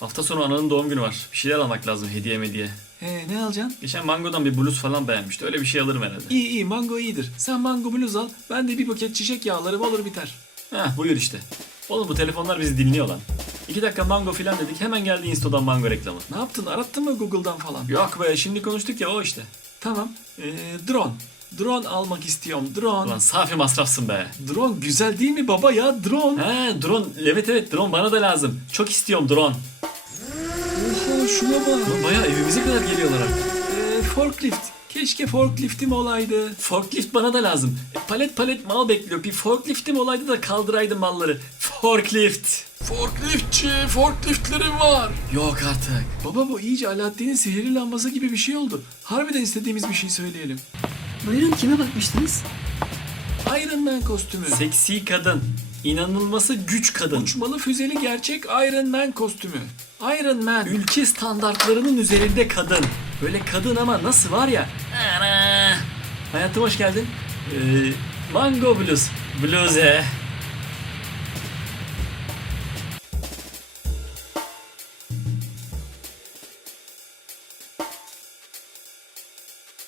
Hafta sonu ananın doğum günü var. Bir şeyler almak lazım hediye mediye. He ne alacaksın? Geçen Mango'dan bir bluz falan beğenmişti. Öyle bir şey alırım herhalde. İyi iyi mango iyidir. Sen mango bluz al. Ben de bir paket çiçek yağları olur biter. Heh buyur işte. Oğlum bu telefonlar bizi dinliyor lan. İki dakika mango filan dedik hemen geldi Insta'dan mango reklamı. Ne yaptın? Arattın mı Google'dan falan? Yok be şimdi konuştuk ya o işte. Tamam. Ee, drone. Drone almak istiyorum. Drone. Ulan safi masrafsın be. Drone güzel değil mi baba ya? Drone. He drone evet evet drone bana da lazım. Çok istiyorum drone. Oha şuna bak. Lan bayağı evimize kadar geliyorlar artık. Ee, forklift. Keşke forkliftim olaydı. Forklift bana da lazım. E, palet palet mal bekliyor. Bir forkliftim olaydı da kaldıraydım malları. Forklift. Forkliftçi, forkliftlerim var. Yok artık. Baba bu iyice Alaaddin'in sihirli lambası gibi bir şey oldu. Harbiden istediğimiz bir şey söyleyelim. Buyurun kime bakmıştınız? Iron Man kostümü. Seksi kadın. İnanılması güç kadın. Uçmalı füzeli gerçek Iron Man kostümü. Iron Man. Ülke standartlarının üzerinde kadın. Böyle kadın ama nasıl var ya. Ana. Hayatım hoş geldin. Ee, mango blues. Blues he.